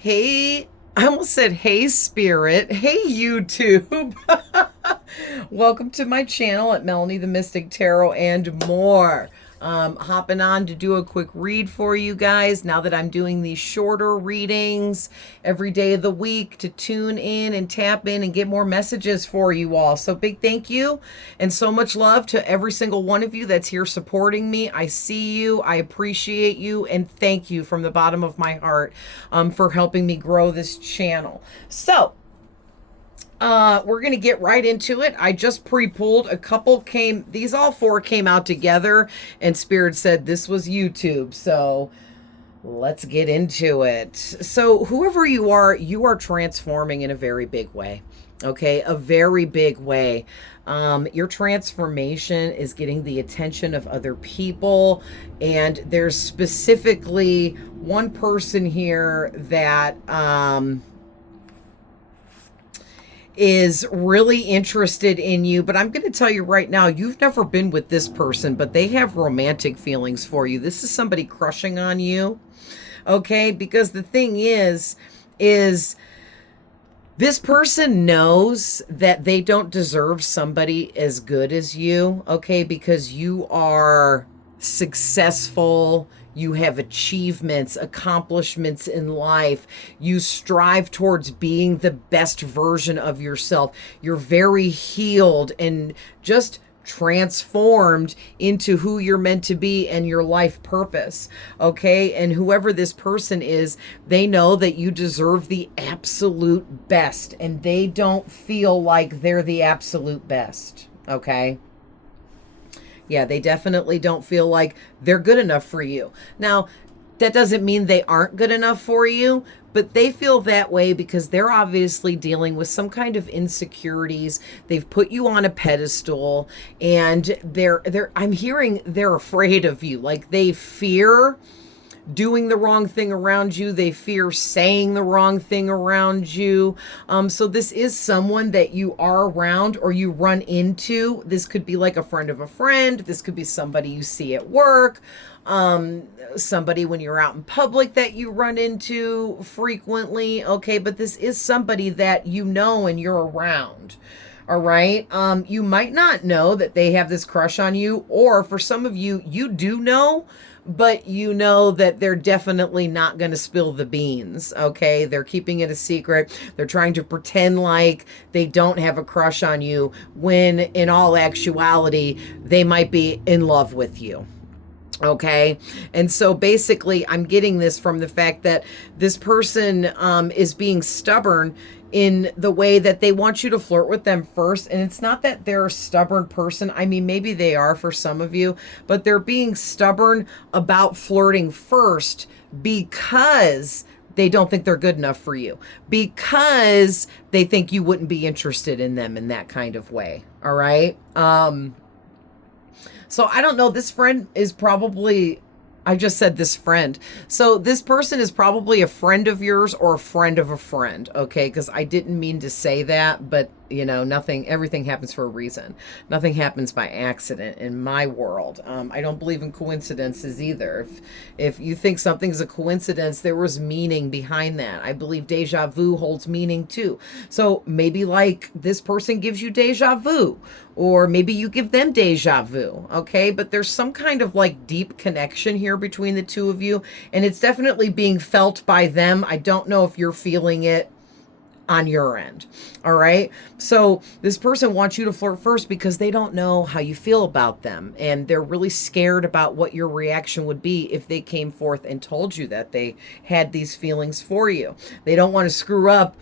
Hey, I almost said, hey, Spirit. Hey, YouTube. Welcome to my channel at Melanie the Mystic Tarot and more. Hopping on to do a quick read for you guys now that I'm doing these shorter readings every day of the week to tune in and tap in and get more messages for you all. So big thank you and so much love to every single one of you that's here supporting me. I see you, I appreciate you, and thank you from the bottom of my heart for helping me grow this channel. So we're going to get right into it. I just pre-pulled a couple these all four came out together and Spirit said this was YouTube. So let's get into it. So whoever you are transforming in a very big way. Okay, a very big way. Your transformation is getting the attention of other people, and there's specifically one person here that is really interested in you, but I'm going to tell you right now, you've never been with this person, but they have romantic feelings for you. This is somebody crushing on you, okay? Because the thing is this person knows that they don't deserve somebody as good as you, okay? Because you are successful, you have achievements, accomplishments in life. You strive towards being the best version of yourself. You're very healed and just transformed into who you're meant to be and your life purpose. Okay. And whoever this person is, they know that you deserve the absolute best and they don't feel like they're the absolute best. Okay. Yeah, they definitely don't feel like they're good enough for you. Now, that doesn't mean they aren't good enough for you, but they feel that way because they're obviously dealing with some kind of insecurities. They've put you on a pedestal and I'm hearing they're afraid of you. Like they fear doing the wrong thing around you. They fear saying the wrong thing around you. So this is someone that you are around or you run into. This could be like a friend of a friend. This could be somebody you see at work. Somebody when you're out in public that you run into frequently. Okay, but this is somebody that you know and you're around. All right. You might not know that they have this crush on you, or for some of you, you do know, but you know that they're definitely not going to spill the beans. Okay. They're keeping it a secret. They're trying to pretend like they don't have a crush on you when in all actuality, they might be in love with you. Okay. And so basically I'm getting this from the fact that this person is being stubborn in the way that they want you to flirt with them first. And it's not that they're a stubborn person. I mean, maybe they are for some of you, but they're being stubborn about flirting first because they don't think they're good enough for you, because they think you wouldn't be interested in them in that kind of way. All right. So I don't know. This friend is probably, I just said this friend. So this person is probably a friend of yours or a friend of a friend. Okay. Because I didn't mean to say that, but you know, everything happens for a reason. Nothing happens by accident in my world. I don't believe in coincidences either. If you think something's a coincidence, there was meaning behind that. I believe deja vu holds meaning too. So maybe like this person gives you deja vu, or maybe you give them deja vu. Okay. But there's some kind of like deep connection here between the two of you. And it's definitely being felt by them. I don't know if you're feeling it on your end. All right. So this person wants you to flirt first because they don't know how you feel about them. And they're really scared about what your reaction would be if they came forth and told you that they had these feelings for you. They don't want to screw up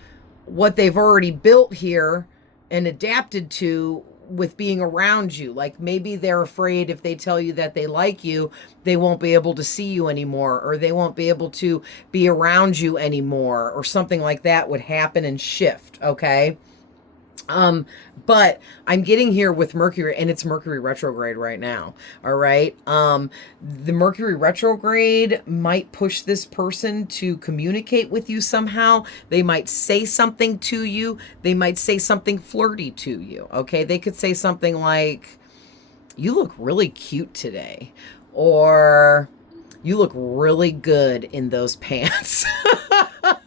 what they've already built here and adapted to with being around you. Like maybe they're afraid if they tell you that they like you, they won't be able to see you anymore, or they won't be able to be around you anymore, or something like that would happen and shift. Okay. But I'm getting here with Mercury, and it's Mercury retrograde right now. All right. The Mercury retrograde might push this person to communicate with you somehow. They might say something to you. They might say something flirty to you. Okay. They could say something like, you look really cute today, or you look really good in those pants.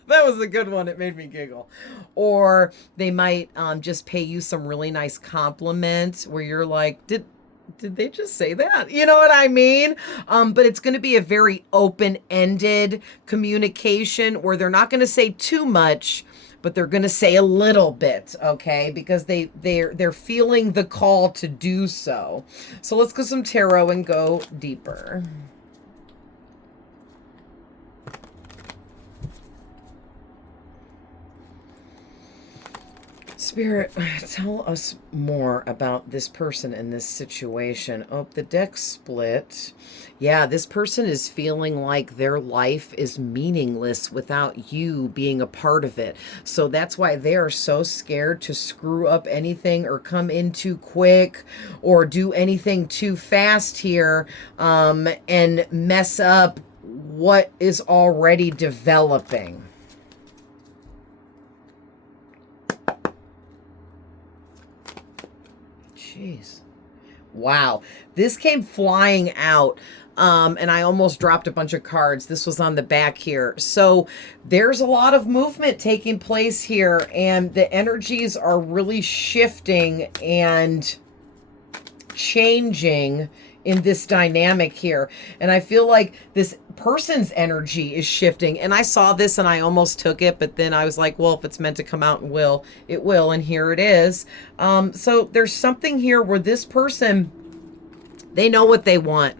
That was a good one. It made me giggle. Or they might just pay you some really nice compliment where you're like, did they just say that? You know what I mean? But it's going to be a very open-ended communication where they're not going to say too much, but they're going to say a little bit, okay? Because they're feeling the call to do so. So let's go some tarot and go deeper. Spirit, tell us more about this person in this situation. Oh, the deck split. Yeah, this person is feeling like their life is meaningless without you being a part of it. So that's why they are so scared to screw up anything or come in too quick or do anything too fast here, and mess up what is already developing. Jeez. Wow. This came flying out. And I almost dropped a bunch of cards. This was on the back here. So there's a lot of movement taking place here, and the energies are really shifting and changing in this dynamic here. And I feel like this person's energy is shifting. And I saw this and I almost took it, but then I was like, well, if it's meant to come out, it will. And here it is. So there's something here where this person, they know what they want.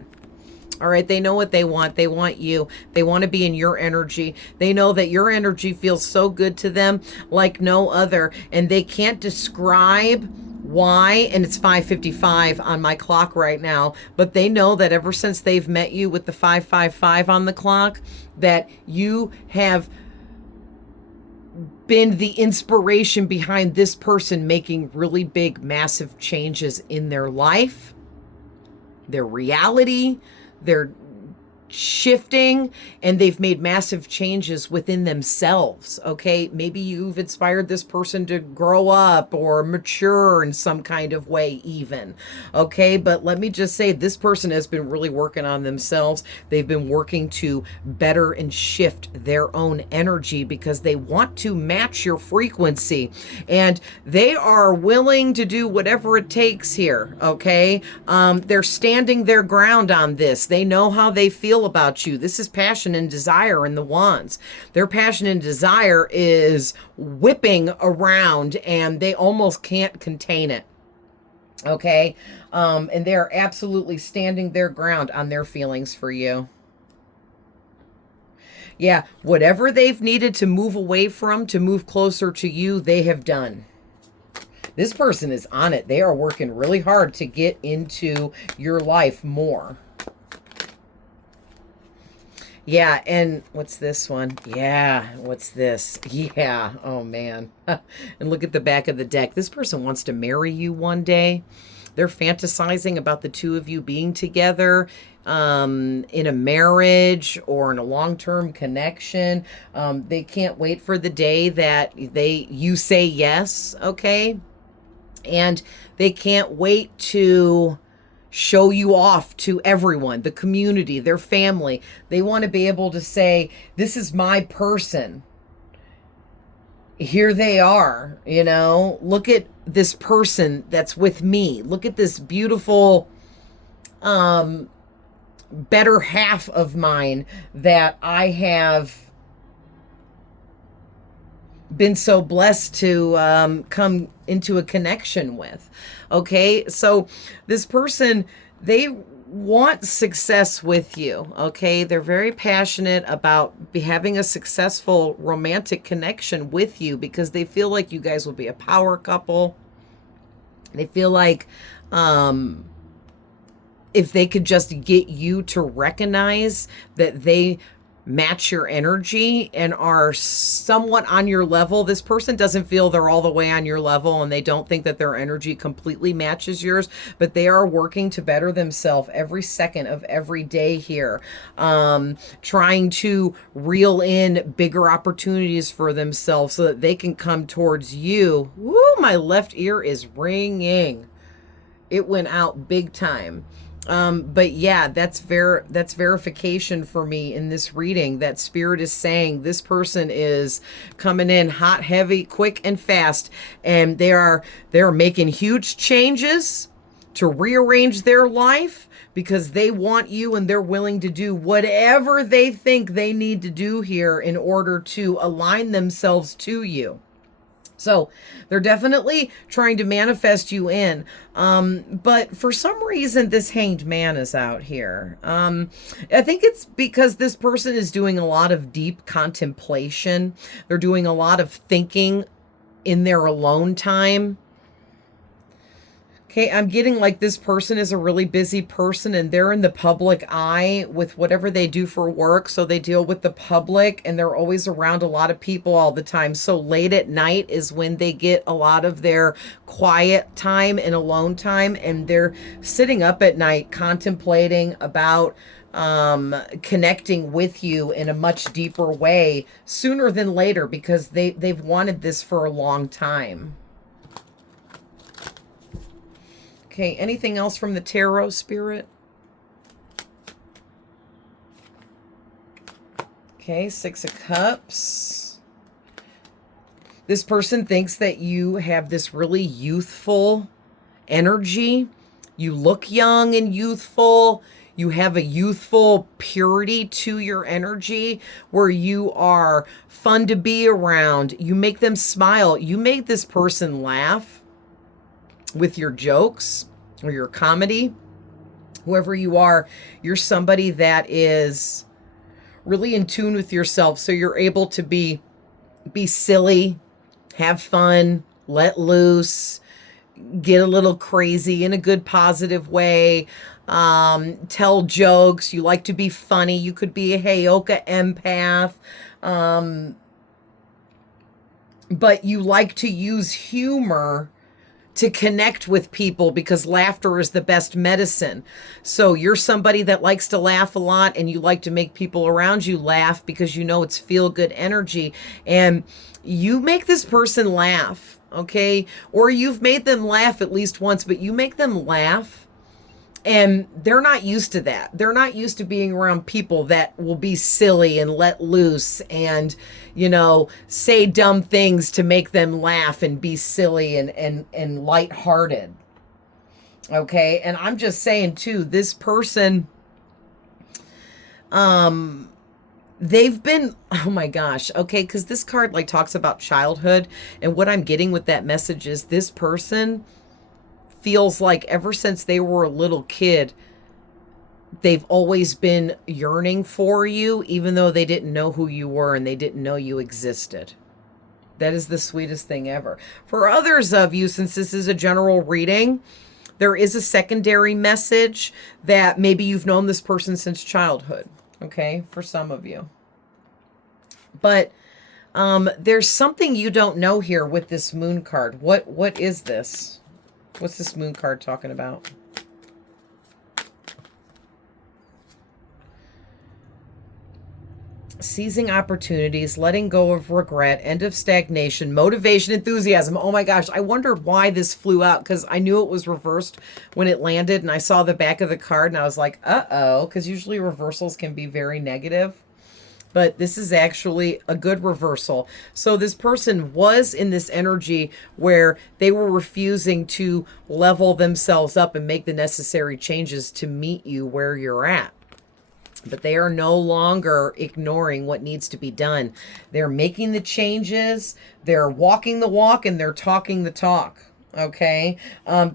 All right, they know what they want. They want you. They want to be in your energy. They know that your energy feels so good to them like no other. And they can't describe why, and it's 5:55 on my clock right now, but they know that ever since they've met you with the 555 on the clock, that you have been the inspiration behind this person making really big, massive changes in their life, their reality, their shifting, and they've made massive changes within themselves. Okay, maybe you've inspired this person to grow up or mature in some kind of way even. Okay, but let me just say, this person has been really working on themselves. They've been working to better and shift their own energy because they want to match your frequency, and they are willing to do whatever it takes here. Okay, they're standing their ground on this. They know how they feel about you. This is passion and desire in the wands. Their passion and desire is whipping around and they almost can't contain it. Okay. And they're absolutely standing their ground on their feelings for you. Yeah. Whatever they've needed to move away from, to move closer to you, they have done. This person is on it. They are working really hard to get into your life more. Yeah, and what's this one? Yeah, what's this? Yeah, oh man. And look at the back of the deck. This person wants to marry you one day. They're fantasizing about the two of you being together in a marriage or in a long-term connection. They can't wait for the day that you say yes, okay? And they can't wait to show you off to everyone, the community, their family. They want to be able to say, this is my person. Here they are, you know, look at this person that's with me. Look at this beautiful, better half of mine that I have been so blessed to come into a connection with. Okay, so this person, they want success with you. Okay, they're very passionate about having a successful romantic connection with you because they feel like you guys will be a power couple. They feel like if they could just get you to recognize that they match your energy and are somewhat on your level. This person doesn't feel they're all the way on your level, and they don't think that their energy completely matches yours, but they are working to better themselves every second of every day here, trying to reel in bigger opportunities for themselves so that they can come towards you. Woo, my left ear is ringing. It went out big time. But yeah, that's verification for me in this reading that spirit is saying this person is coming in hot, heavy, quick, and fast, and they're making huge changes to rearrange their life because they want you, and they're willing to do whatever they think they need to do here in order to align themselves to you. So they're definitely trying to manifest you in. But for some reason, this hanged man is out here. I think it's because this person is doing a lot of deep contemplation. They're doing a lot of thinking in their alone time. Okay, I'm getting like this person is a really busy person and they're in the public eye with whatever they do for work. So they deal with the public and they're always around a lot of people all the time. So late at night is when they get a lot of their quiet time and alone time. And they're sitting up at night contemplating about connecting with you in a much deeper way sooner than later because they've wanted this for a long time. Okay, anything else from the tarot, Spirit? Okay, Six of Cups. This person thinks that you have this really youthful energy. You look young and youthful. You have a youthful purity to your energy where you are fun to be around. You make them smile. You make this person laugh with your jokes or your comedy. Whoever you are, you're somebody that is really in tune with yourself, so you're able to be silly, have fun, let loose, get a little crazy in a good positive way, tell jokes. You like to be funny. You could be a Heyoka empath, but you like to use humor to connect with people because laughter is the best medicine. So you're somebody that likes to laugh a lot and you like to make people around you laugh because you know it's feel good energy, and you make this person laugh, okay? Or you've made them laugh at least once, but you make them laugh. And they're not used to that. They're not used to being around people that will be silly and let loose and, you know, say dumb things to make them laugh and be silly and lighthearted. Okay. And I'm just saying too, this person, they've been, oh my gosh. Okay. Cause this card like talks about childhood, and what I'm getting with that message is this person feels like ever since they were a little kid, they've always been yearning for you, even though they didn't know who you were and they didn't know you existed. That is the sweetest thing ever. For others of you, since this is a general reading, there is a secondary message that maybe you've known this person since childhood, okay, for some of you. But there's something you don't know here with this moon card. What is this? What's this moon card talking about? Seizing opportunities, letting go of regret, end of stagnation, motivation, enthusiasm. Oh my gosh, I wondered why this flew out because I knew it was reversed when it landed, and I saw the back of the card and I was like, uh-oh, because usually reversals can be very negative. But this is actually a good reversal. So this person was in this energy where they were refusing to level themselves up and make the necessary changes to meet you where you're at. But they are no longer ignoring what needs to be done. They're making the changes, they're walking the walk, and they're talking the talk. Okay,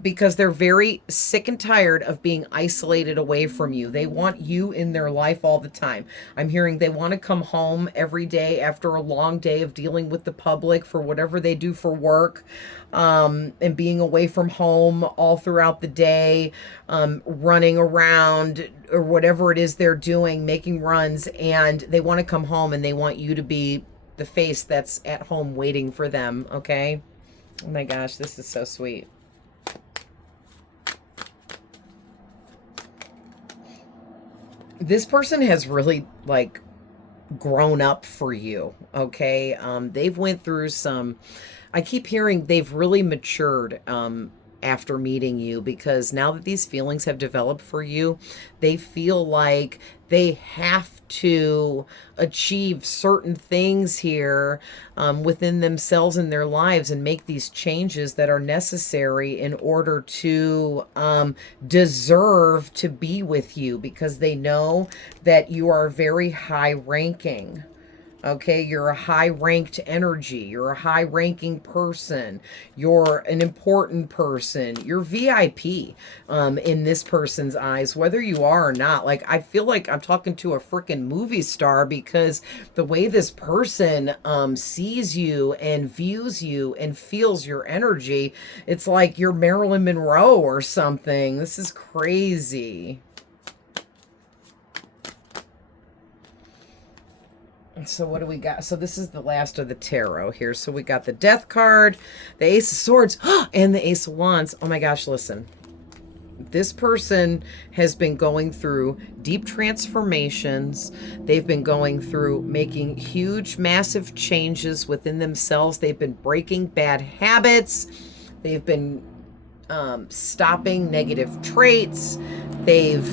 because they're very sick and tired of being isolated away from you. They want you in their life all the time. I'm hearing they want to come home every day after a long day of dealing with the public for whatever they do for work, and being away from home all throughout the day, running around or whatever it is they're doing, making runs, and they want to come home and they want you to be the face that's at home waiting for them. Okay. Oh my gosh, this is so sweet. This person has really like grown up for you, okay? They've went through some, I keep hearing they've really matured after meeting you, because now that these feelings have developed for you, they feel like they have to achieve certain things here within themselves and their lives and make these changes that are necessary in order to deserve to be with you, because they know that you are very high ranking. Okay, you're a high ranked energy. You're a high ranking person. You're an important person. You're VIP in this person's eyes, whether you are or not. Like, I feel like I'm talking to a freaking movie star, because the way this person sees you and views you and feels your energy, it's like you're Marilyn Monroe or something. This is crazy. So what do we got? So this is the last of the tarot here. So we got the Death card, the Ace of Swords, and the Ace of Wands. Oh my gosh, listen. This person has been going through deep transformations. They've been going through making huge, massive changes within themselves. They've been breaking bad habits. They've been stopping negative traits. They've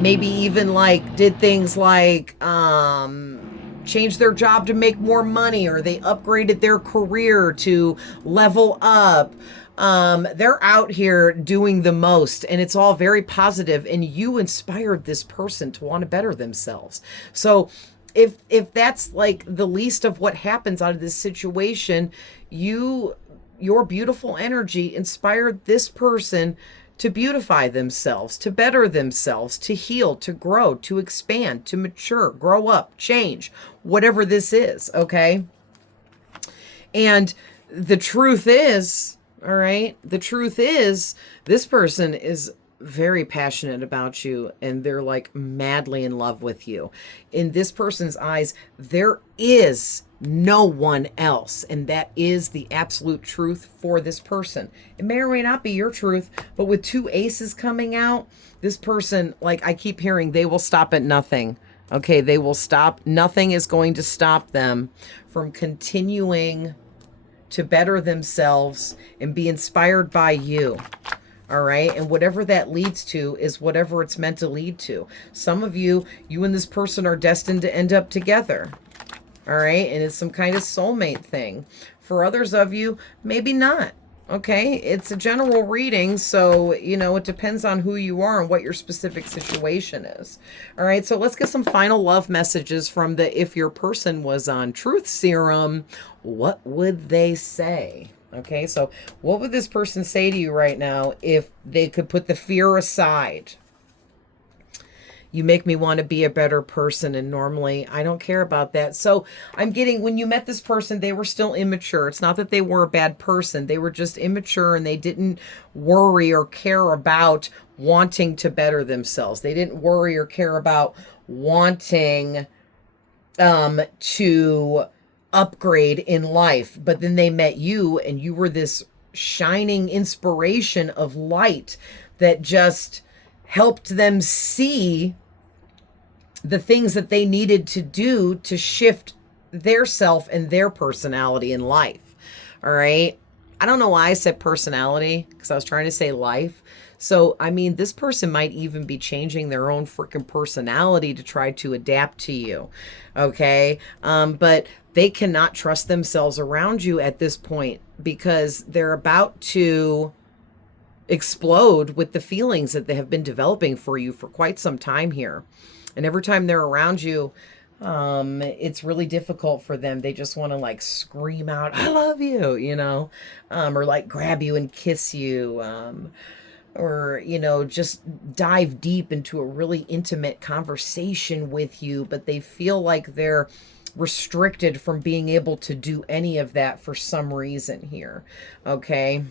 maybe even like did things like changed their job to make more money, or they upgraded their career to level up. They're out here doing the most, and it's all very positive, and you inspired this person to want to better themselves. So if that's like the least of what happens out of this situation, your beautiful energy inspired this person to beautify themselves, to better themselves, to heal, to grow, to expand, to mature, grow up, change, whatever this is, okay? And the truth is, all right, the truth is, this person is very passionate about you, and they're like madly in love with you. In this person's eyes, there is no one else, and that is the absolute truth for this person. It may or may not be your truth, but with two aces coming out, this person, like I keep hearing, they will stop at nothing. Okay, they will stop. Nothing is going to stop them from continuing to better themselves and be inspired by you. All right. And whatever that leads to is whatever it's meant to lead to. Some of you, you and this person are destined to end up together. All right. And it's some kind of soulmate thing. For others of you, maybe not. Okay. It's a general reading. So, you know, it depends on who you are and what your specific situation is. All right. So let's get some final love messages from the If Your Person Was on Truth Serum. What would they say? Okay, so what would this person say to you right now if they could put the fear aside? You make me want to be a better person, and normally I don't care about that. So I'm getting, when you met this person, they were still immature. It's not that they were a bad person. They were just immature, and they didn't worry or care about wanting to better themselves. They didn't worry or care about wanting to upgrade in life. But then they met you, and you were this shining inspiration of light that just helped them see the things that they needed to do to shift their self and their personality in life. All right. I don't know why I said personality, because I was trying to say life. So, I mean, this person might even be changing their own freaking personality to try to adapt to you. Okay. But they cannot trust themselves around you at this point, because they're about to explode with the feelings that they have been developing for you for quite some time here. And every time they're around you, it's really difficult for them. They just want to like scream out, I love you, you know, or like grab you and kiss you, or, you know, just dive deep into a really intimate conversation with you. But they feel like they're restricted from being able to do any of that for some reason here. Okay.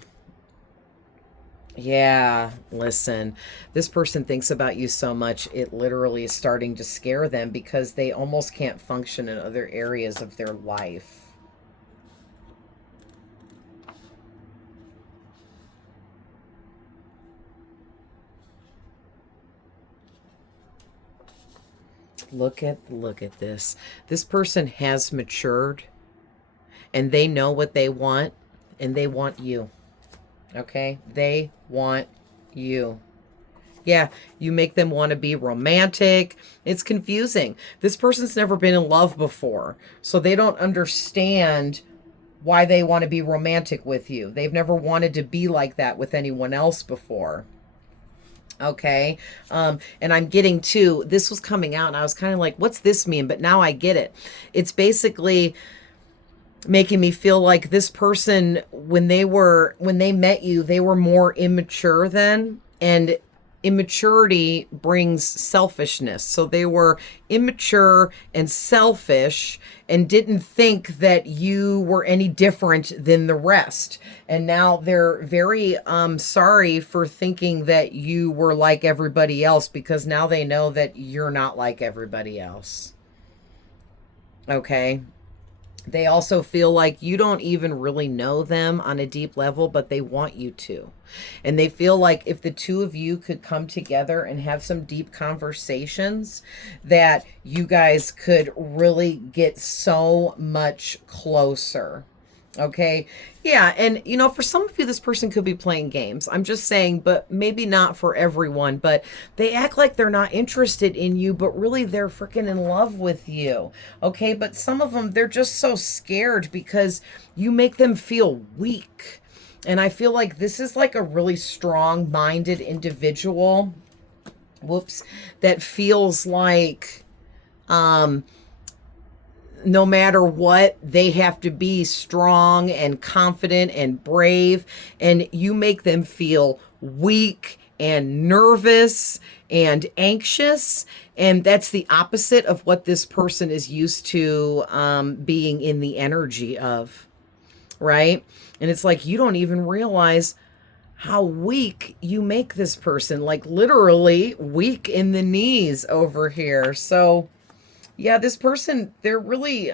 Yeah, listen, this person thinks about you so much, it literally is starting to scare them, because they almost can't function in other areas of their life. Look at this. This person has matured, and they know what they want, and they want you. Okay? They want you. Yeah, you make them want to be romantic. It's confusing. This person's never been in love before, so they don't understand why they want to be romantic with you. They've never wanted to be like that with anyone else before. Okay. And I'm getting to, this was coming out and I was kind of like, what's this mean? But now I get it. It's basically making me feel like this person, when they met you, they were more immature then, and immaturity brings selfishness. So they were immature and selfish and didn't think that you were any different than the rest. And now they're very sorry for thinking that you were like everybody else, because now they know that you're not like everybody else. Okay. They also feel like you don't even really know them on a deep level, but they want you to. And they feel like if the two of you could come together and have some deep conversations, that you guys could really get so much closer. Okay. Yeah. And, for some of you, this person could be playing games. I'm just saying, but maybe not for everyone. But they act like they're not interested in you, but really they're freaking in love with you. Okay. But some of them, they're just so scared because you make them feel weak. And I feel like this is like a really strong minded individual. Whoops. That feels like, no matter what, they have to be strong and confident and brave. And you make them feel weak and nervous and anxious. And that's the opposite of what this person is used to being in the energy of. Right? And it's like you don't even realize how weak you make this person, like literally weak in the knees over here. So yeah, this person, they're really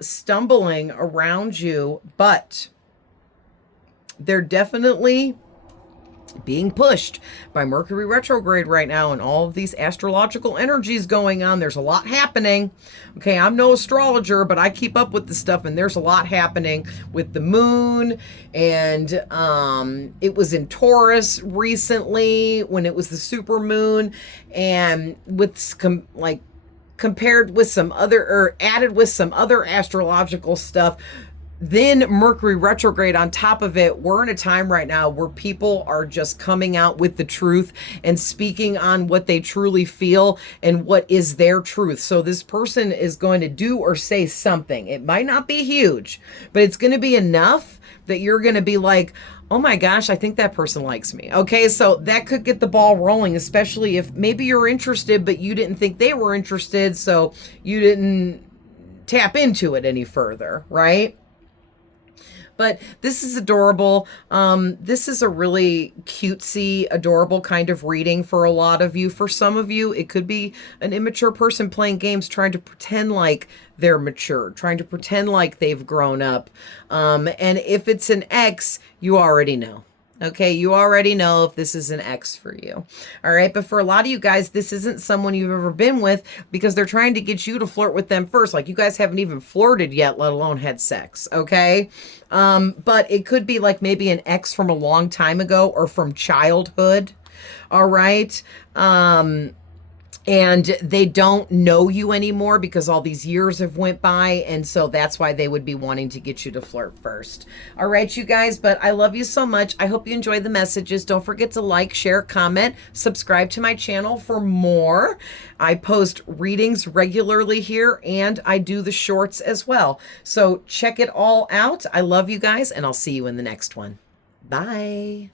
stumbling around you, but they're definitely being pushed by Mercury retrograde right now and all of these astrological energies going on. There's a lot happening. Okay, I'm no astrologer, but I keep up with the stuff, and there's a lot happening with the moon. And it was in Taurus recently when it was the super moon, and with compared with some other, or added with some other astrological stuff, then Mercury retrograde on top of it. We're in a time right now where people are just coming out with the truth and speaking on what they truly feel and what is their truth. So this person is going to do or say something. It might not be huge, but it's going to be enough that you're going to be like, oh my gosh, I think that person likes me. Okay, so that could get the ball rolling, especially if maybe you're interested, but you didn't think they were interested, so you didn't tap into it any further, right? But this is adorable. This is a really cutesy, adorable kind of reading for a lot of you. For some of you, it could be an immature person playing games, trying to pretend like they're mature, trying to pretend like they've grown up. And if it's an ex, you already know. Okay, you already know if this is an ex for you. All right, but for a lot of you guys, this isn't someone you've ever been with, because they're trying to get you to flirt with them first. Like, you guys haven't even flirted yet, let alone had sex, okay? But it could be like maybe an ex from a long time ago or from childhood, all right? And they don't know you anymore because all these years have went by, and so that's why they would be wanting to get you to flirt first. All right, you guys, but I love you so much. I hope you enjoyed the messages. Don't forget to like, share, comment, subscribe to my channel for more. I post readings regularly here, and I do the shorts as well. So check it all out. I love you guys, and I'll see you in the next one. Bye.